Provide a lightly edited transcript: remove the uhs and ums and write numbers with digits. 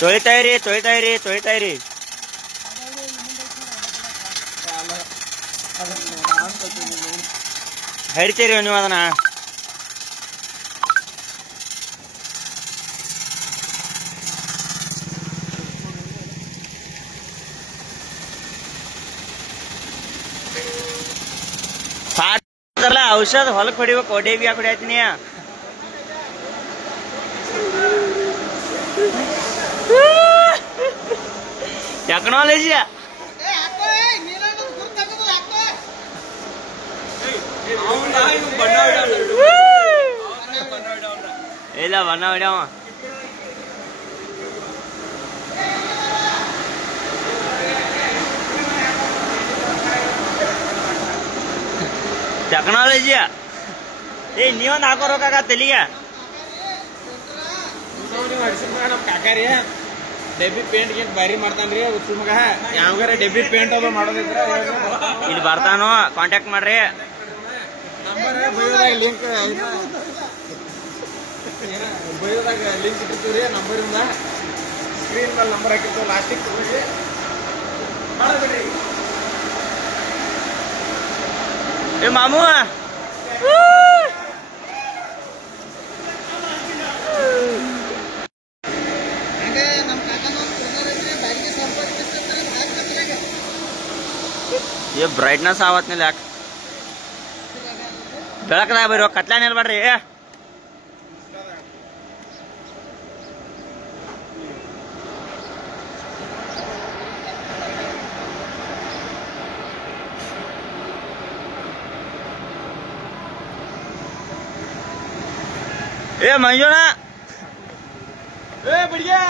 ತೊಳಿತಾಯಿರಿ ತೊಳಿತಾಯಿರಿ ತೊಳಿತಾಯಿರಿ. ಹರಿತೀರಿ ನೀವು ಅದನ್ನ. ಔಷಧ ಹೊಲಕ್ಕೆ ಹೊಡಿಬೇಕು. ಡೇಬಿ ಯಾಕೆ ಹೊಡಿಯತ್ತೀನಿ? ಟೆಕ್ನಾಲಜಿ ಇಲ್ಲ ಬಣ್ಣ ಹೊಡ್ಯಾವ. ಟೆಕ್ನಾಲಜಿ ನೀವೊಂದು ಹಾಕೋರೋಕಾಗ ತಲಿಗೆ. ನಮ್ಮ ಕಾಕಾರಿ ಡೆಬ್ಬಿ ಪೇಂಟ್ ಗೇಟ್ ಬಾರಿ ಮಾಡ್ತಾನ್ರಿ. ಮಗ ಯಾವಾಗಾರ ಡೆಬ್ಬಿ ಪೇಂಟ್ ಅದು ಮಾಡೋದಿದ್ರ ಇಲ್ಲಿ ಬರ್ತಾನೋ, ಕಾಂಟ್ಯಾಕ್ಟ್ ಮಾಡ್ರಿ. ನಂಬರ್ ಬಯೋದಾಗ ಲಿಂಕ್ ಬಯೋದಾಗ ಲಿಂಕ್ ಇಟ್ಟಿರ್ತೀವ್ರಿ. ನಂಬರಿಂದ ಸ್ಕ್ರೀನ್ ಮೇಲೆ ನಂಬರ್ ಹಾಕಿರ್ತೀವಿ. ಲಾಸ್ಟಿಗೆ ತಗೊಳ್ಳಿ ಮಾಡಬೇಡ್ರಿ. ಏ ಮಾಮು ये ब्राइटनेस आवत नहीं याक ಬೆಳಕದಾಗ ಬರೋ ಕತ್ಲ ನಿಲ್ಬೇಡ್ರಿ. ए मंजूना ए बढ़िया